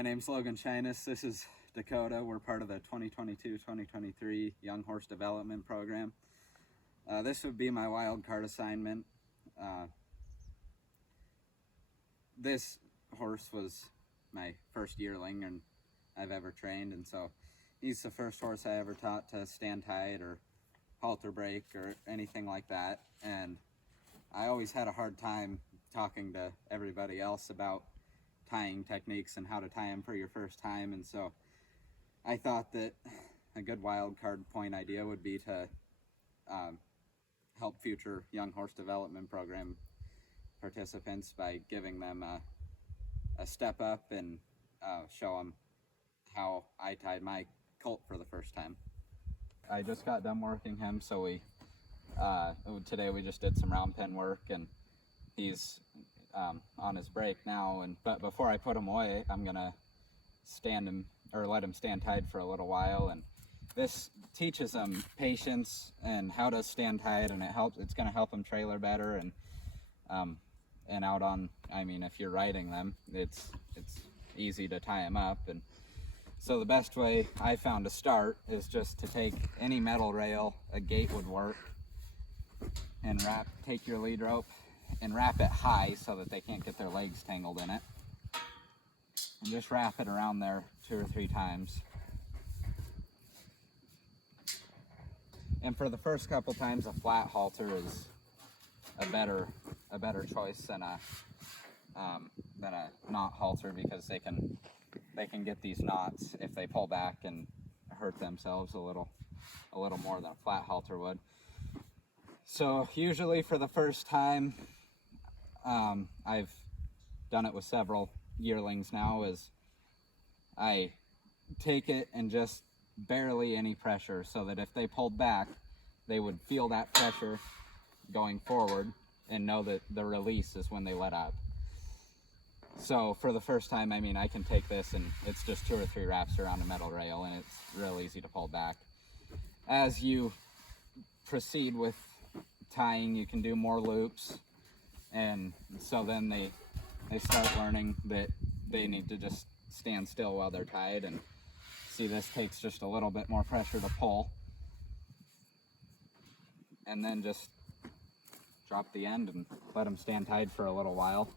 My name's Logan Shinus. This is Dakota. We're part of the 2022-2023 Young Horse Development Program. This would be my wild card assignment. This horse was my first yearling and I've ever trained, and so he's the first horse I ever taught to stand tight or halter break or anything like that. And I always had a hard time talking to everybody else about tying techniques and how to tie them for your first time, and so I thought that a good wild card point idea would be to help future young horse development program participants by giving them a step up and show them how I tied my colt for the first time. I just got done working him, so today we just did some round pen work, and he's on his break now. But before I put him away, I'm gonna stand him or let him stand tied for a little while, and this teaches them patience and how to stand tied, and it's gonna help them trailer better, and out on, I mean, if you're riding them, it's easy to tie them up. And so the best way I found to start is just to take any metal rail, a gate would work, and take your lead rope and wrap it high so that they can't get their legs tangled in it. And just wrap it around there 2 or 3 times. And for the first couple times, a flat halter is a better choice than a knot halter, because they can get these knots if they pull back and hurt themselves a little more than a flat halter would. So usually for the first time, I've done it with several yearlings now, is I take it and just barely any pressure, so that if they pulled back, they would feel that pressure going forward and know that the release is when they let up. So for the first time, I mean, I can take this and it's just 2 or 3 wraps around a metal rail, and it's real easy to pull back. As you proceed with tying, you can do more loops, and so then they start learning that they need to just stand still while they're tied. And see, this takes just a little bit more pressure to pull, and then just drop the end and let them stand tied for a little while.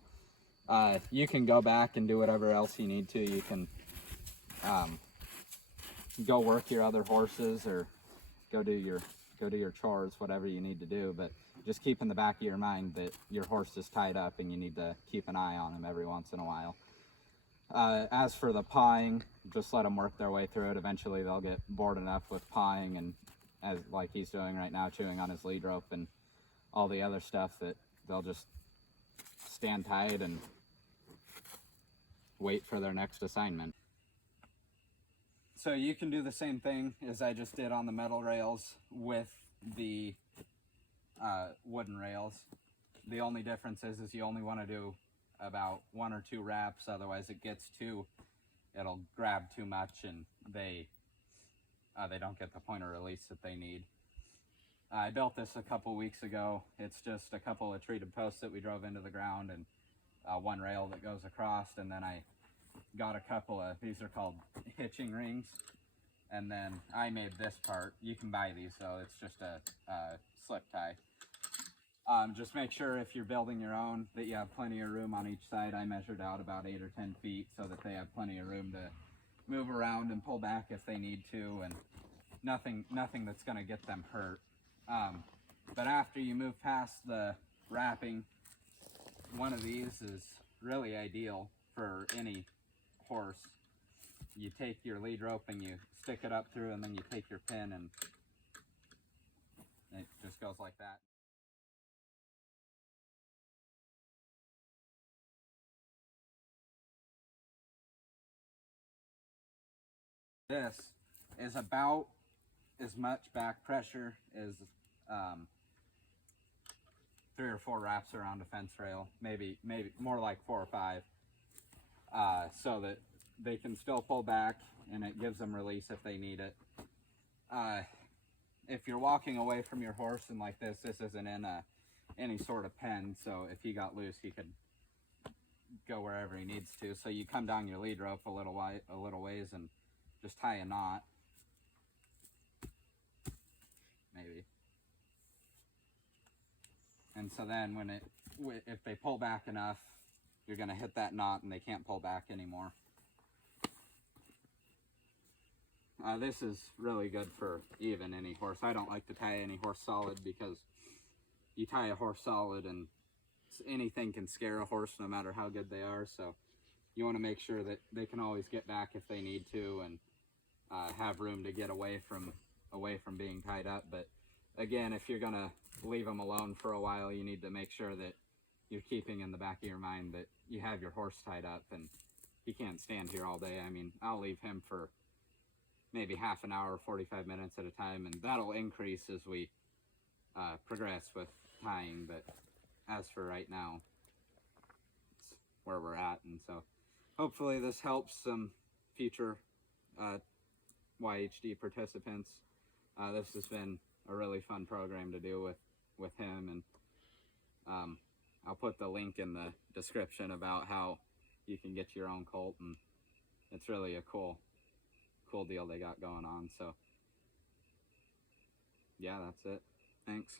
You can go back and do whatever else you need to. You can go work your other horses or go do your chores, whatever you need to do, but just keep in the back of your mind that your horse is tied up and you need to keep an eye on him every once in a while. As for the pawing, just let them work their way through it. Eventually they'll get bored enough with pawing, and like he's doing right now, chewing on his lead rope and all the other stuff, that they'll just stand tied and wait for their next assignment. So you can do the same thing as I just did on the metal rails with the wooden rails. The only difference is you only want to do about 1 or 2 wraps, otherwise it'll grab too much and they don't get the point of release that they need. I built this a couple weeks ago. It's just a couple of treated posts that we drove into the ground and 1 rail that goes across, and then I got a couple of, these are called hitching rings, and then I made this part. You can buy these, so it's just a slip tie. Just make sure if you're building your own that you have plenty of room on each side. I measured out about 8 or 10 feet so that they have plenty of room to move around and pull back if they need to, and nothing that's going to get them hurt. But after you move past the wrapping, one of these is really ideal for any horse. You take your lead rope and you stick it up through, and then you take your pin and it just goes like that. This is about as much back pressure as 3 or 4 wraps around a fence rail, maybe more like 4 or 5, so that they can still pull back and it gives them release if they need it. If you're walking away from your horse and like this isn't in any sort of pen, so if he got loose, he could go wherever he needs to. So you come down your lead rope a little ways and just tie a knot, maybe. And so then if they pull back enough, you're going to hit that knot and they can't pull back anymore. This is really good for even any horse. I don't like to tie any horse solid, because you tie a horse solid and anything can scare a horse no matter how good they are. So you want to make sure that they can always get back if they need to, and have room to get away from being tied up. But again, if you're going to leave them alone for a while, you need to make sure that you're keeping in the back of your mind that you have your horse tied up and he can't stand here all day. I mean, I'll leave him for maybe half an hour, 45 minutes at a time, and that'll increase as we progress with tying. But as for right now, it's where we're at. And so hopefully this helps some future YHD participants. This has been a really fun program to do with him, and I'll put the link in the description about how you can get your own colt, and it's really a cool deal they got going on. So yeah, that's it. Thanks.